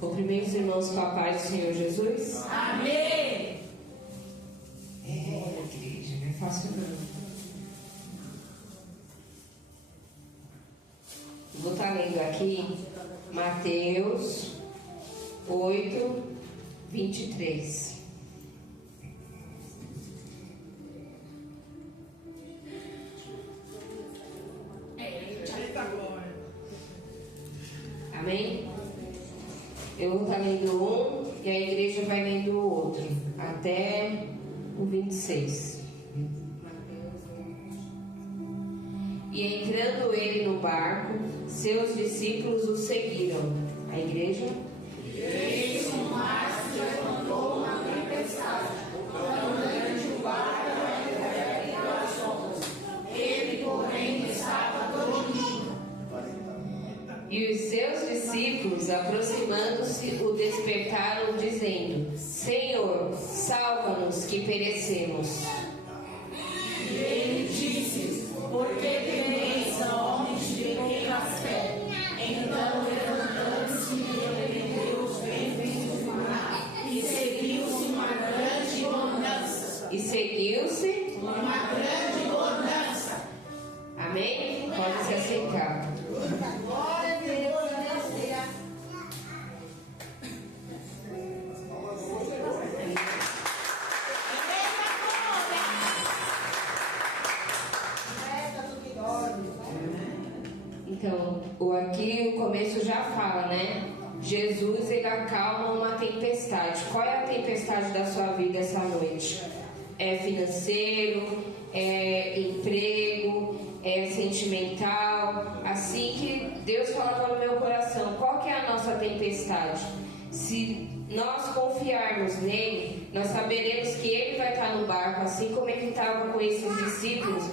Cumprimente os irmãos com a paz do Senhor Jesus. Amém. Igreja, não é fácil não. Vou estar lendo aqui Mateus 8, 23. Amém? Eu vou estar lendo um e a igreja vai lendo o outro, até o 26. E entrando ele no barco, seus discípulos o seguiram. A igreja? Eis o mar se levantou uma tempestade, tão grande o barco era que nós somos. Ele, porém, estava dormindo. E os seus discípulos, aproximando-se, o despertaram, dizendo: Senhor, salva-nos, que perecemos. E ele disse: Por que temeis, homens de pequena fé? Então, levantando-se, repreendeu os ventos do mar, e seguiu-se uma grande bonança. E seguiu-se Uma grande bonança. Amém? Pode se aceitar. Glória a Deus, aleluia. Então, aqui o começo já fala, né? Jesus, ele acalma uma tempestade. Qual é a tempestade da sua vida essa noite? É financeiro, é emprego, é sentimental. Assim que Deus falava no meu coração, qual que é a nossa tempestade? Se nós confiarmos nele, nós saberemos que ele vai estar no barco, assim como ele estava com esses discípulos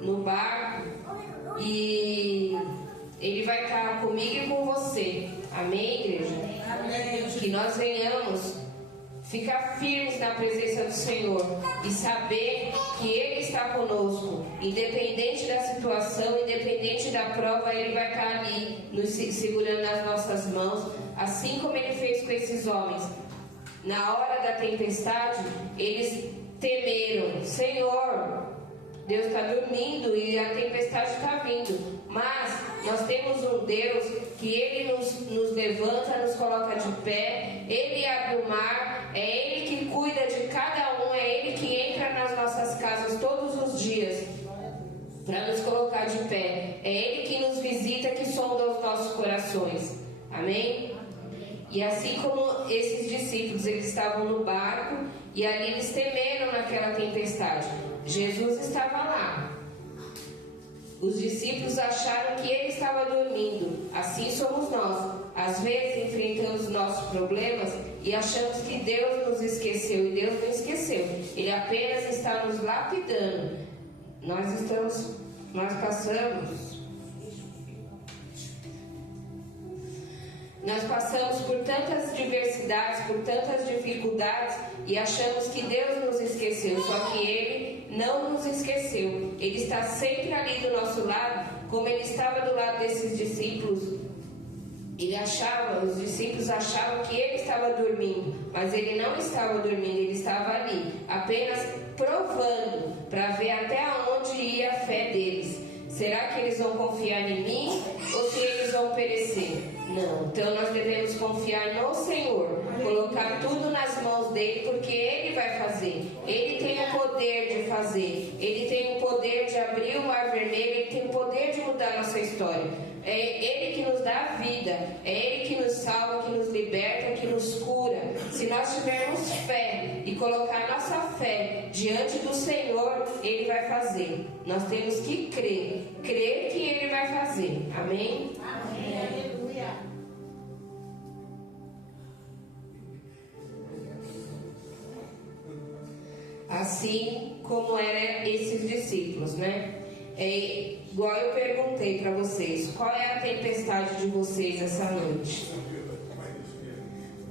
no barco, e ele vai estar comigo e com você. Amém, igreja? Amém. Que nós venhamos ficar firmes na presença do Senhor e saber que Ele está conosco, independente da situação, independente da prova, Ele vai estar ali nos segurando nas nossas mãos, assim como Ele fez com esses homens. Na hora da tempestade, eles temeram: Senhor, Deus está dormindo e a tempestade está vindo, mas nós temos um Deus que Ele nos levanta, nos coloca de pé, Ele abre o mar, é Ele que cuida de cada um, é Ele que entra nas nossas casas todos os dias para nos colocar de pé, é Ele que nos visita, que sonda os nossos corações. Amém? E assim como esses discípulos, eles estavam no barco e ali eles temeram naquela tempestade. Jesus estava lá. Os discípulos acharam que ele estava dormindo. Assim somos nós. Às vezes enfrentamos nossos problemas e achamos que Deus nos esqueceu. E Deus não esqueceu. Ele apenas está nos lapidando. Nós passamos por tantas diversidades, por tantas dificuldades e achamos que Deus nos esqueceu, só que Ele não nos esqueceu. Ele está sempre ali do nosso lado, como Ele estava do lado desses discípulos. Os discípulos achavam que Ele estava dormindo, mas Ele não estava dormindo, Ele estava ali, apenas provando, para ver até onde ia a fé deles. Será que eles vão confiar em mim ou se eles vão perecer? Não, então nós devemos confiar no Senhor, colocar tudo nas mãos dele, porque Ele vai fazer. Ele tem o poder de fazer, Ele tem o poder de abrir o mar vermelho, Ele tem o poder de mudar a nossa história. É Ele que nos dá a vida, é Ele que nos salva, que nos liberta, que nos cura. Se nós tivermos fé e colocar a nossa fé diante do Senhor, Ele vai fazer. Nós temos que crer que Ele vai fazer. Amém? Amém. Aleluia. Assim como eram esses discípulos, né? É igual eu perguntei para vocês: qual é a tempestade de vocês essa noite?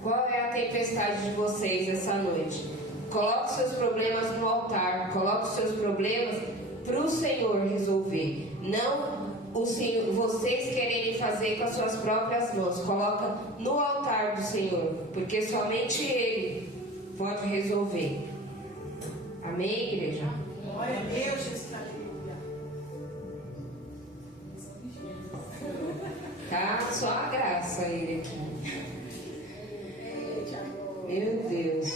Qual é a tempestade de vocês essa noite? Coloque seus problemas no altar, coloque seus problemas para o Senhor resolver. Não vocês quererem fazer com as suas próprias mãos. Coloca no altar do Senhor, porque somente Ele pode resolver. Amém, igreja? Glória a Deus, Jesus. Tá só a graça ele aqui. Meu Deus.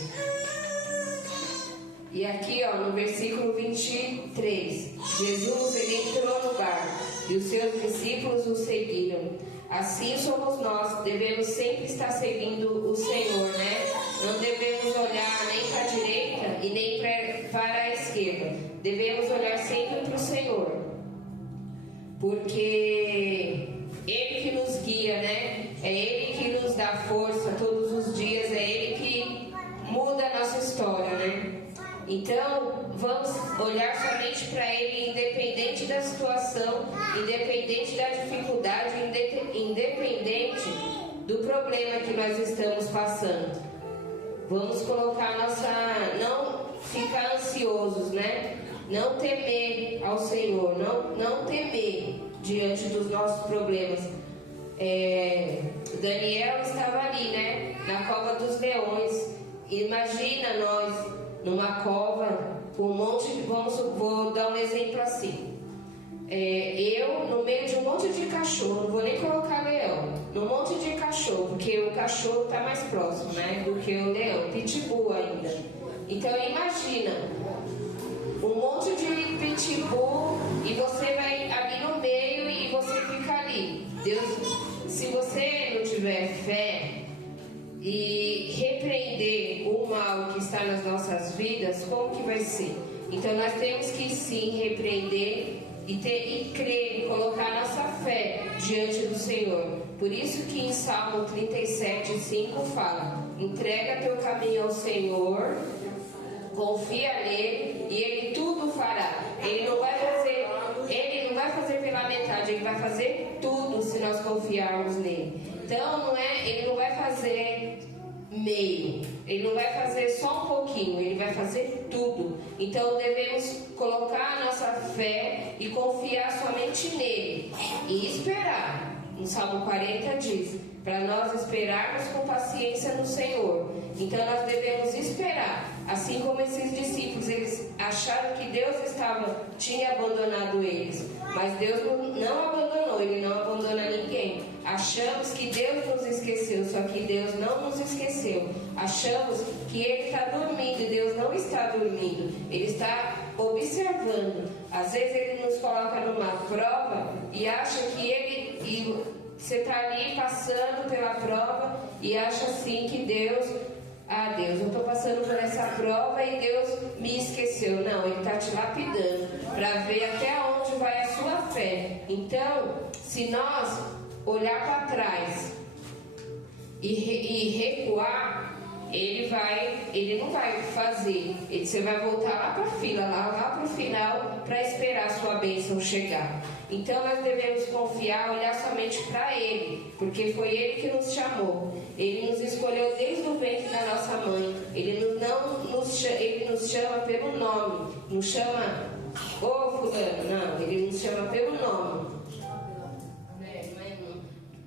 E aqui, ó, no versículo 23, Jesus, ele entrou no barco e os seus discípulos o seguiram. Assim somos nós, devemos sempre estar seguindo o Senhor, né? Não devemos olhar nem para a direita e nem para a esquerda. Devemos olhar sempre para o Senhor, porque Ele que nos guia, né? É Ele que nos dá força todos os dias, é Ele que muda a nossa história, né? Então, vamos olhar somente para Ele, independente da situação, independente da dificuldade, independente do problema que nós estamos passando. Vamos colocar não ficar ansiosos, né? Não temer ao Senhor, não temer diante dos nossos problemas. Daniel estava ali, né? Na cova dos leões. Imagina nós numa cova com um monte de... Vou dar um exemplo assim. Eu no meio de um monte de cachorro, não vou nem colocar leão, num monte de cachorro, porque o cachorro está mais próximo, né, do que o leão, pitbull ainda. Então imagina um monte de pitbull e você vai ali no meio e você fica ali. Deus, se você não tiver fé e repreender o mal que está nas nossas vidas, como que vai ser? Então nós temos que sim repreender e crer, colocar nossa fé diante do Senhor. Por isso que em Salmo 37:5 fala: entrega teu caminho ao Senhor, confia nele e Ele tudo fará. Ele não vai fazer pela metade, Ele vai fazer tudo se nós confiarmos nele. Então Ele não vai fazer meio, Ele não vai fazer só um pouquinho, Ele vai fazer tudo. Então devemos colocar a nossa fé e confiar somente nele e esperar. No Salmo 40 diz, para nós esperarmos com paciência no Senhor. Então nós devemos esperar. Assim como esses discípulos, eles acharam que Deus tinha abandonado eles. Mas Deus não abandonou, Ele não abandona ninguém. Achamos que Deus nos esqueceu, só que Deus não nos esqueceu. Achamos que Ele está dormindo e Deus não está dormindo. Ele está observando. Às vezes Ele nos coloca numa prova e acha que você está ali passando pela prova e acha assim que Deus, eu estou passando por essa prova e Deus me esqueceu. Não, Ele está te lapidando para ver até onde vai a sua fé. Então, se nós olhar para trás e recuar, Ele não vai fazer. Você vai voltar lá para a fila, lá para o final, para esperar a sua bênção chegar. Então nós devemos confiar, olhar somente para Ele, porque foi Ele que nos chamou. Ele nos escolheu desde o ventre da nossa mãe. Ele nos chama pelo nome. Não chama, fulano, não. Ele nos chama pelo nome.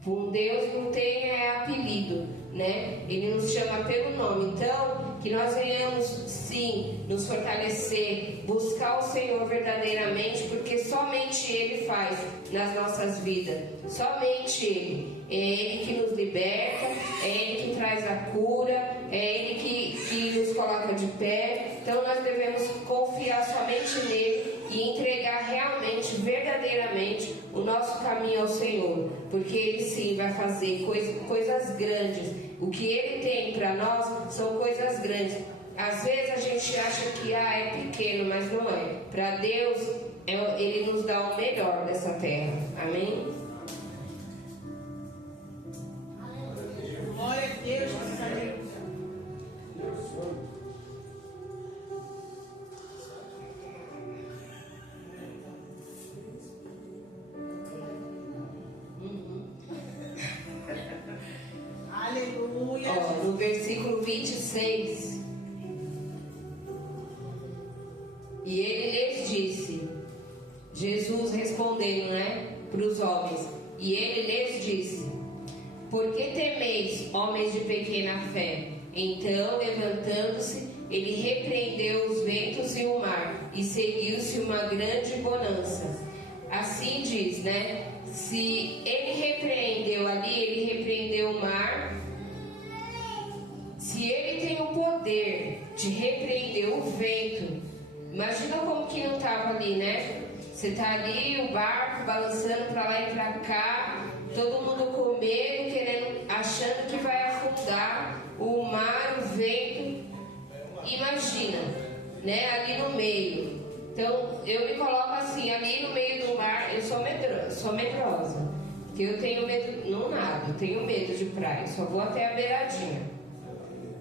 Com Deus não tem apelido, né? Ele nos chama pelo nome. Então, que nós venhamos sim nos fortalecer, buscar o Senhor verdadeiramente, porque somente Ele faz nas nossas vidas. Somente Ele. É Ele que nos liberta, é Ele que traz a cura, é Ele que nos coloca de pé. Então nós devemos confiar somente nele e entregar realmente, verdadeiramente, o nosso caminho ao Senhor, porque Ele sim vai fazer coisas grandes. O que Ele tem para nós são coisas grandes. Às vezes a gente acha que é pequeno, mas não é. Para Deus, Ele nos dá o melhor dessa terra. Amém? Glória a Deus, aleluia. No versículo 26, e Ele lhes disse, Jesus respondendo, né, para homens. E ele lhes disse: por que temeis, homens de pequena fé? Então, levantando-se, ele repreendeu os ventos e o mar, e seguiu-se uma grande bonança. Assim diz, né? Se ele repreendeu ali, ele repreendeu o mar. Se ele tem o poder de repreender o vento, imagina como que não estava ali, né? Você está ali, o barco balançando para lá e para cá, todo mundo com medo, querendo, achando que vai afundar, o mar, o vento. Imagina, né? Ali no meio. Então, eu me coloco assim, ali no meio do mar. Eu sou medrosa, porque eu tenho medo, não nado, eu tenho medo de praia, só vou até a beiradinha.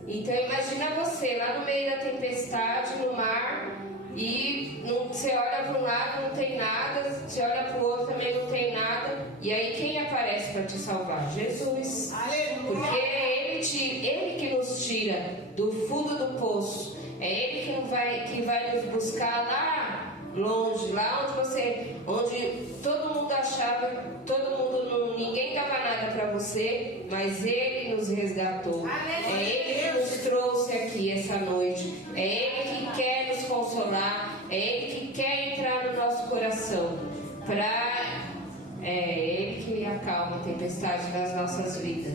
Então, imagina você lá no meio da tempestade, no mar, e você olha para um lado, não tem nada, você olha para o outro, também não tem nada, e aí quem aparece para te salvar? Jesus. Aleluia. Porque é ele que nos tira do fundo do poço. É Ele que vai nos buscar lá longe, lá onde todo mundo achava, ninguém dava nada para você, mas Ele nos resgatou. É Ele que nos trouxe aqui essa noite. É Ele que quer nos consolar. É Ele que quer entrar no nosso coração. É Ele que acalma a tempestade das nossas vidas.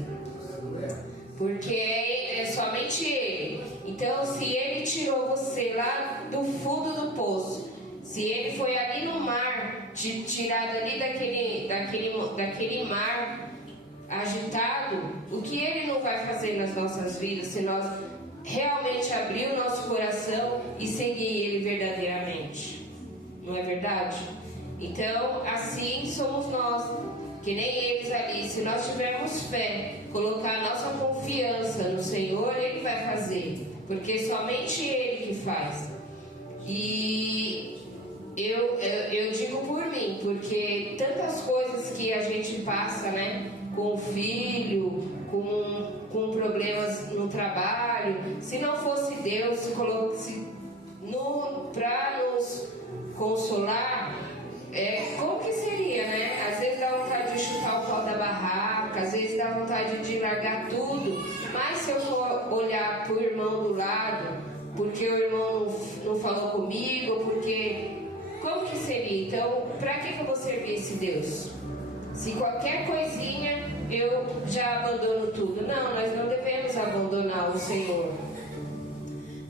Porque é somente Ele. Então, se Ele tirou você lá do fundo do poço, se Ele foi ali no mar, tirado ali daquele mar agitado, o que Ele não vai fazer nas nossas vidas se nós realmente abrir o nosso coração e seguir Ele verdadeiramente? Não é verdade? Então, assim somos nós. Que nem eles ali, se nós tivermos fé, colocar a nossa confiança no Senhor, Ele vai fazer, porque somente Ele que faz. E eu digo por mim, porque tantas coisas que a gente passa, né, com o filho, com problemas no trabalho, se não fosse Deus para nos consolar, como que seria, né? Às vezes dá vontade de chutar o pau da barraca, às vezes dá vontade de largar tudo, mas se eu for olhar pro irmão do lado, porque o irmão não falou comigo, porque como que seria? Então, para que eu vou servir esse Deus? Se qualquer coisinha eu já abandono tudo. Não, nós não devemos abandonar o Senhor.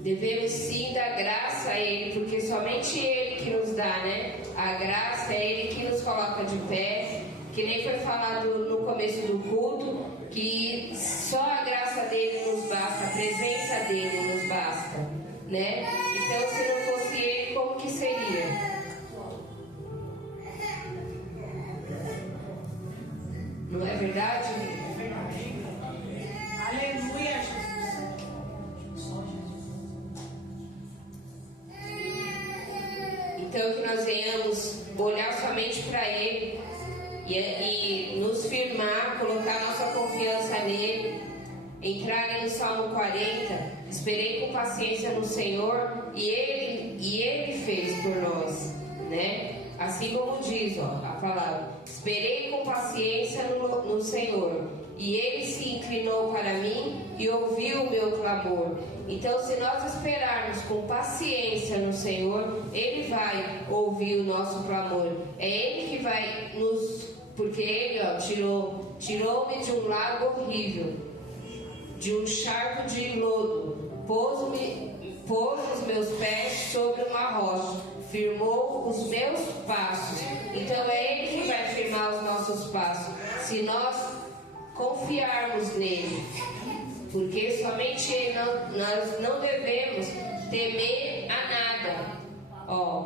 Devemos sim dar graça a Ele, porque somente Ele que nos dá, né? A graça é Ele que nos coloca de pé, que nem foi falado no começo do culto, que só a graça dele nos basta, a presença dele nos basta, né? Então, se não fosse Ele, como que seria? Não é verdade? Aleluia, Jesus. Então, que nós venhamos olhar somente para Ele e nos firmar, colocar nossa confiança nele, entrar no Salmo 40, esperei com paciência no Senhor e Ele fez por nós, né? Assim como diz a palavra, esperei com paciência no Senhor e Ele se inclinou para mim e ouviu o meu clamor. Então, se nós esperarmos com paciência no Senhor, Ele vai ouvir o nosso clamor. É Ele que vai porque Ele tirou-me de um lago horrível, de um charco de lodo, pôs os meus pés sobre uma rocha, firmou os meus passos. Então é Ele que vai firmar os nossos passos, se nós confiarmos nele, porque somente Ele, nós não devemos temer a nada.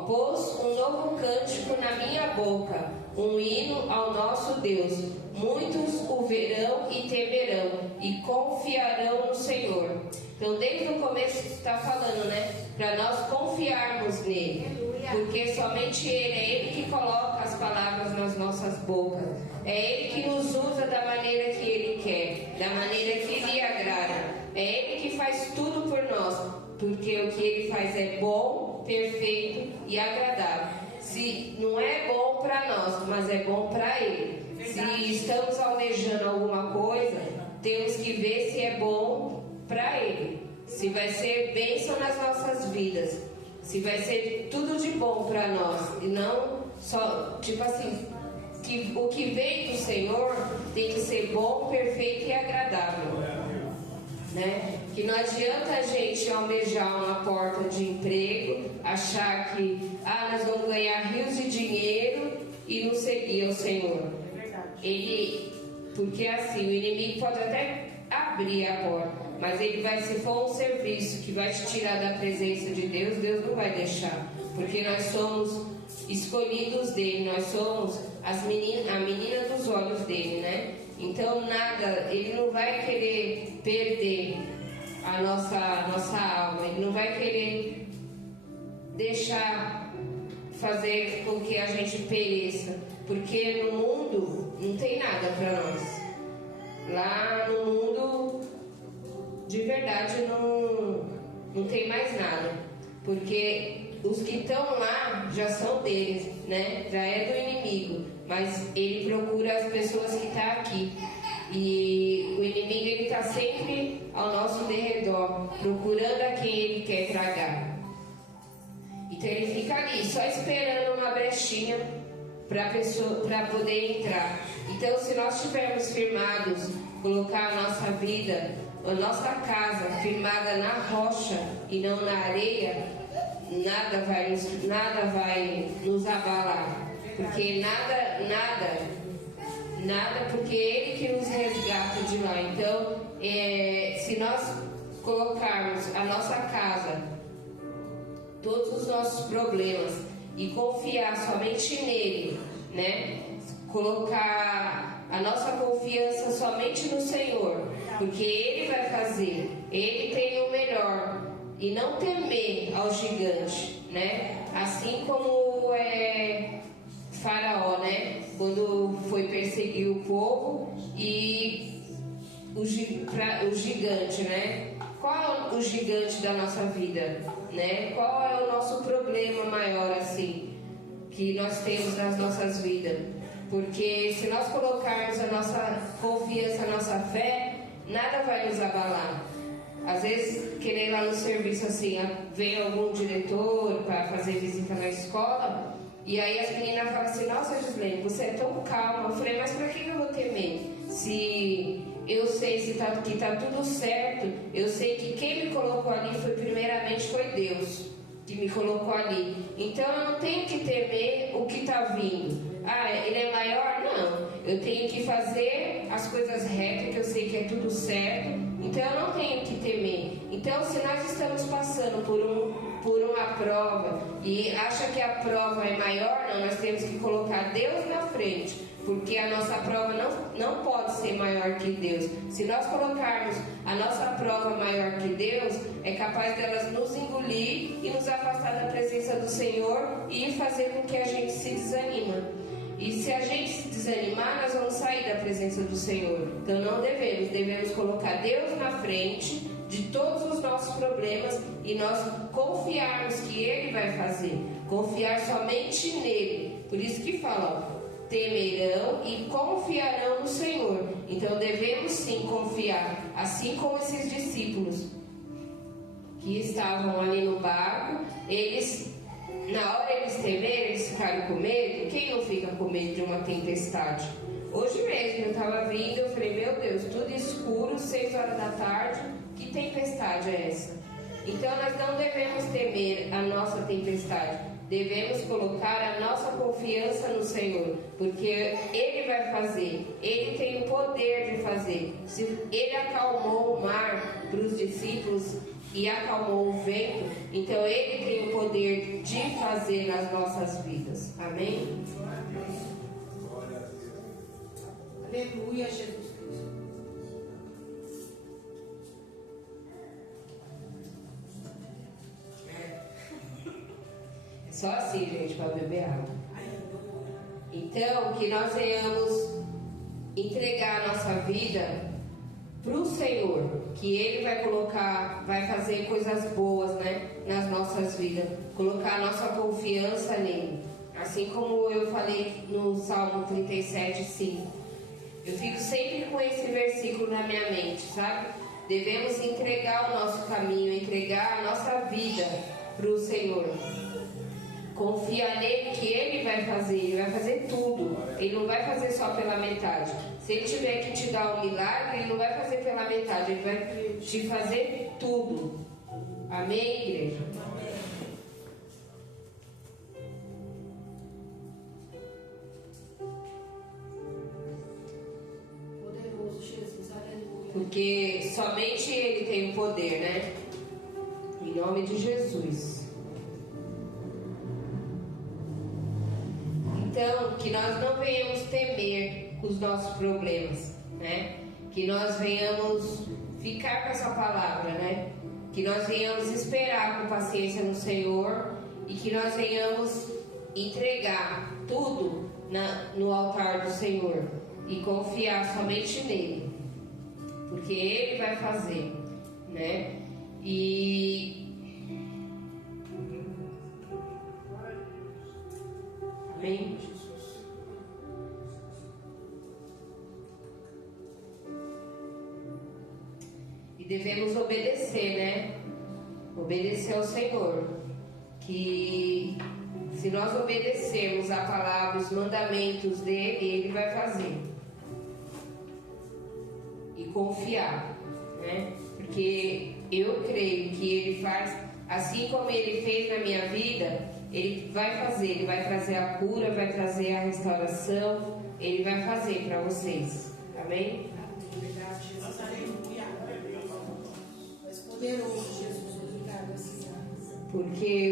Pôs um novo cântico na minha boca, um hino ao nosso Deus. Muitos o verão e temerão e confiarão no Senhor. Então, desde o começo está falando, né? Para nós confiarmos nele, porque somente Ele, é Ele que coloca as palavras nas nossas bocas. É Ele que nos usa da maneira que Ele quer, da maneira que lhe agrada. É Ele que faz tudo por nós, porque o que Ele faz é bom, perfeito e agradável. Se não é bom para nós, mas é bom para Ele. Se estamos almejando alguma coisa, temos que ver se é bom para Ele. Se vai ser bênção nas nossas vidas. Se vai ser tudo de bom para nós. E não só, tipo assim, que o que vem do Senhor tem que ser bom, perfeito e agradável. Né? Que não adianta a gente almejar uma porta de emprego, achar que nós vamos ganhar rios de dinheiro e não seguir o Senhor. Porque assim, o inimigo pode até abrir a porta, mas ele vai, se for um serviço que vai te tirar da presença de Deus, Deus não vai deixar, porque nós somos escolhidos dele, nós somos a menina dos olhos dele, né? Então nada, ele não vai querer perder a nossa alma, ele não vai querer deixar fazer com que a gente pereça, porque no mundo não tem nada para nós. Lá no mundo de verdade não tem mais nada, porque os que estão lá já são deles, né? Já é do inimigo, mas ele procura as pessoas que estão aqui. E o inimigo, ele está sempre ao nosso derredor, procurando a quem ele quer tragar. Então ele fica ali, só esperando uma brechinha para poder entrar. Então, se nós estivermos firmados, colocar a nossa vida, a nossa casa firmada na rocha e não na areia, nada vai nos abalar, porque nada, porque Ele que nos resgata de lá. Então, se nós colocarmos a nossa casa, todos os nossos problemas, e confiar somente nele, né? Colocar a nossa confiança somente no Senhor, porque Ele vai fazer, Ele tem o melhor, e não temer ao gigante, né? Assim como Faraó, né? Quando foi perseguir o povo e o gigante, né? Qual é o gigante da nossa vida, né? Qual é o nosso problema maior assim que nós temos nas nossas vidas? Porque se nós colocarmos a nossa confiança, a nossa fé, nada vai nos abalar. Às vezes, querer ir lá no serviço assim, vem algum diretor para fazer visita na escola, e aí as meninas falam assim: nossa, Gislene, você é tão calma. Eu falei: mas para que eu vou temer? Se eu sei que está tudo certo, eu sei que quem me colocou ali primeiramente foi Deus que me colocou ali. Então eu não tenho que temer o que está vindo. Ele é maior? Não. Eu tenho que fazer as coisas retas, que eu sei que é tudo certo. Então eu não tenho que temer. Então, se nós estamos passando por uma prova e acha que a prova é maior, não, nós temos que colocar Deus na frente, porque a nossa prova não pode ser maior que Deus. Se nós colocarmos a nossa prova maior que Deus, é capaz delas nos engolir e nos afastar da presença do Senhor e fazer com que a gente se desanima. E se a gente se desanimar, nós vamos sair da presença do Senhor. Então não devemos colocar Deus na frente de todos os nossos problemas e nós confiarmos que Ele vai fazer, confiar somente nele. Por isso que fala, temerão e confiarão no Senhor. Então devemos sim confiar, assim como esses discípulos que estavam ali no barco, na hora eles temeram, eles ficaram com medo. Quem não fica com medo de uma tempestade? Hoje mesmo eu estava vindo, eu falei: meu Deus, tudo escuro, 6 horas da tarde, que tempestade é essa? Então nós não devemos temer a nossa tempestade, devemos colocar a nossa confiança no Senhor, porque Ele vai fazer, Ele tem o poder de fazer. Se Ele acalmou o mar para os discípulos e acalmou o vento, então Ele tem o poder de fazer nas nossas vidas. Amém? Aleluia, Jesus Cristo. É só assim, gente, para beber água. Então, que nós venhamos entregar a nossa vida para o Senhor, que Ele vai fazer coisas boas, né, nas nossas vidas, colocar a nossa confiança nele. Assim como eu falei no Salmo 37:5. Eu fico sempre com esse versículo na minha mente, sabe? Devemos entregar o nosso caminho, entregar a nossa vida para o Senhor. Confiar nele que Ele vai fazer tudo. Ele não vai fazer só pela metade. Se Ele tiver que te dar um milagre, Ele não vai fazer pela metade, Ele vai te fazer tudo. Amém, igreja? Poderoso Jesus, aleluia. Porque somente Ele tem o poder, né? Em nome de Jesus. Então, que nós não venhamos temer os nossos problemas, né? Que nós venhamos ficar com essa palavra, né? Que nós venhamos esperar com paciência no Senhor e que nós venhamos entregar tudo no altar do Senhor e confiar somente nele, porque Ele vai fazer, né? Amém? E devemos obedecer, né? Obedecer ao Senhor. Que se nós obedecermos a palavra, os mandamentos dele, Ele vai fazer. E confiar, né? Porque eu creio que Ele faz, assim como Ele fez na minha vida, Ele vai fazer. Ele vai trazer a cura, vai trazer a restauração. Ele vai fazer para vocês. Amém? Obrigado, Jesus. Aleluia. Poderoso, Jesus. Obrigado, Senhor. Porque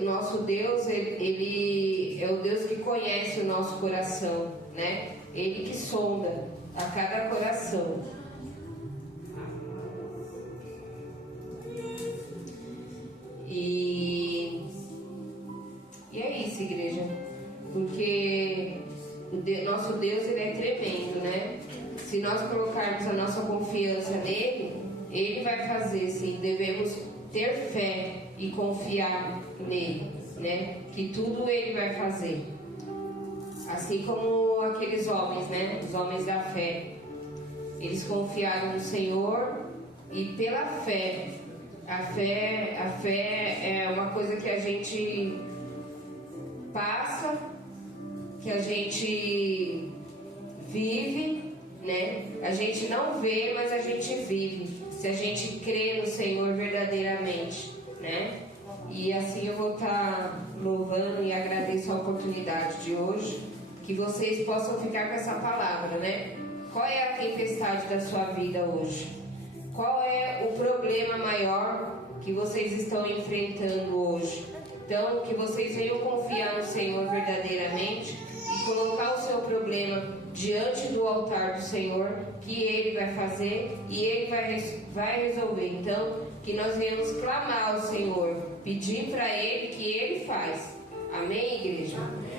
o nosso Deus, ele é o Deus que conhece o nosso coração, né? Ele que sonda a cada coração. E é isso, igreja. Porque nosso Deus, ele é tremendo, né? Se nós colocarmos a nossa confiança nele, Ele vai fazer, sim. Devemos ter fé e confiar nele, né? Que tudo Ele vai fazer. Assim como aqueles homens, né? Os homens da fé. Eles confiaram no Senhor e pela fé. A fé é uma coisa que a gente passa, que a gente vive, né? A gente não vê, mas a gente vive. Se a gente crê no Senhor verdadeiramente, né? E assim eu vou estar louvando e agradeço a oportunidade de hoje, que vocês possam ficar com essa palavra, né? Qual é a tempestade da sua vida hoje? Qual é o problema maior que vocês estão enfrentando hoje? Então, que vocês venham confiar no Senhor verdadeiramente e colocar o seu problema diante do altar do Senhor, que Ele vai fazer e Ele vai resolver. Então, que nós venhamos clamar ao Senhor, pedir para Ele que Ele faz. Amém, igreja? Amém.